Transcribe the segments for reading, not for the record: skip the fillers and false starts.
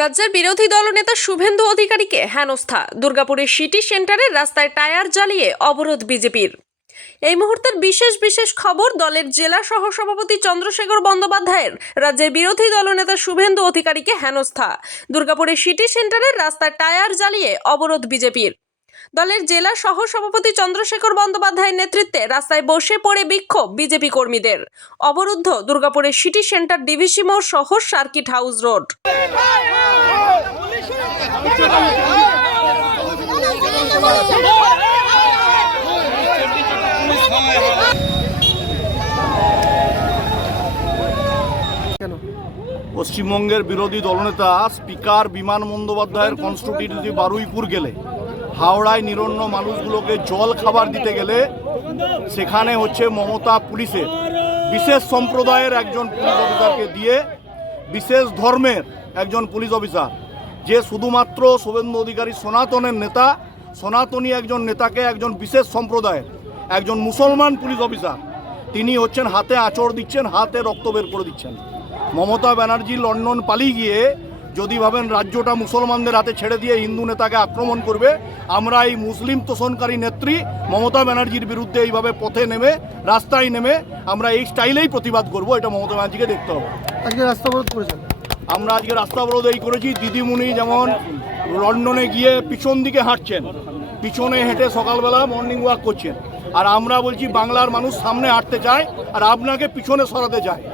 রাজ্যের বিরোধী দলনেতা শুভেন্দু অধিকারীকে হেনস্থা। দুর্গাপুরের সিটি সেন্টারের রাস্তায় টায়ার জ্বালিয়ে অবরোধ বিজেপির। এই মুহূর্তের বিশেষ খবর, দলের জেলা সহসভাপতি চন্দ্রশেখর বন্দ্যোপাধ্যায়ের রাজ্যের বিরোধী দলনেতা শুভেন্দু অধিকারীকে হেনস্থা। দুর্গাপুরের সিটি সেন্টারের রাস্তায় টায়ার জ্বালিয়ে অবরোধ বিজেপির। দলের জেলা সহসভাপতি চন্দ্রশেখর বন্দ্যোপাধ্যায়ের নেতৃত্বে রাস্তায় বসে পড়ে বিক্ষোভ বিজেপি কর্মীদের। অবরুদ্ধ দুর্গাপুরের সিটি সেন্টার, ডিভিসি মোড় সহ সার্কিট হাউস রোড। পশ্চিমবঙ্গের বিরোধী দলনেতা স্পিকার বিমান বন্দ্যোপাধ্যায়ের কনস্টিটিউয়েন্সি বারুইপুর গেলে, হাওড়ায় নিরন্ন মানুষগুলোকে জল খাবার দিতে গেলে সেখানে মমতা পুলিশের বিশেষ সম্প্রদায়ের একজন পুলিশ অফিসারকে দিয়ে, বিশেষ ধর্মের একজন পুলিশ অফিসার যে শুধুমাত্র শুভেন্দু অধিকারী সনাতনের নেতা, সনাতনী একজন নেতাকে একজন বিশেষ সম্প্রদায়ের একজন মুসলমান পুলিশ অফিসার তিনি হাতে আঁচড় দিচ্ছেন, হাতে রক্ত বের করে দিচ্ছেন। মমতা ব্যানার্জি লন্ডন পালিয়ে গিয়ে যদি ভাবেন রাজ্যটা মুসলমানদের হাতে ছেড়ে দিয়ে হিন্দু নেতাকে আক্রমণ করবে, আমরা এই মুসলিম তোষণকারী নেত্রী মমতা ব্যানার্জির বিরুদ্ধে এইভাবে পথে নেমে, রাস্তায় নেমে আমরা এই স্টাইলেই প্রতিবাদ করব। এটা মমতা ব্যানার্জিকে দেখতে হবে। আজকে রাস্তা অবরোধ করেছেন? আমরা আজকে রাস্তা অবরোধ এই করেছি। দিদিমণি যেমন লন্ডনে গিয়ে পিছন দিকে হাঁটছেন, পিছনে হেঁটে সকালবেলা মর্নিং ওয়াক করছেন, আর আমরা বলছি বাংলার মানুষ সামনে হাঁটতে চায় আর আপনাকে পিছনে সরাতে চায়।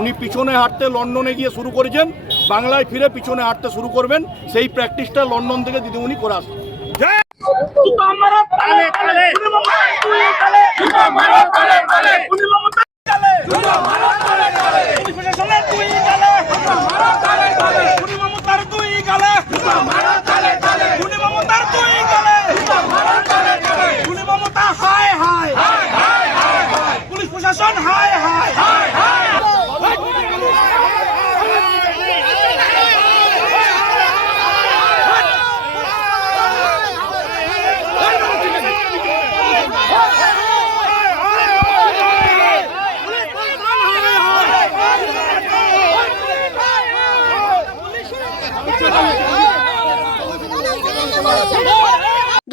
উনি পিছনে হাঁটতে লন্ডনে গিয়ে শুরু করেছেন, বাংলায় ফিরে পিছনে হাঁটতে শুরু করবেন। সেই প্র্যাকটিসটা লন্ডন থেকে দিদিমণি করে আসছে। পুলিশ প্রশাসন হায় হায় হায় হায়।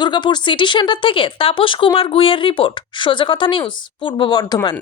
দুর্গাপুর সিটি সেন্টার থেকে তাপস কুমার গুইয়ের রিপোর্ট, সোজা কথা নিউজ, পূর্ব বর্ধমান।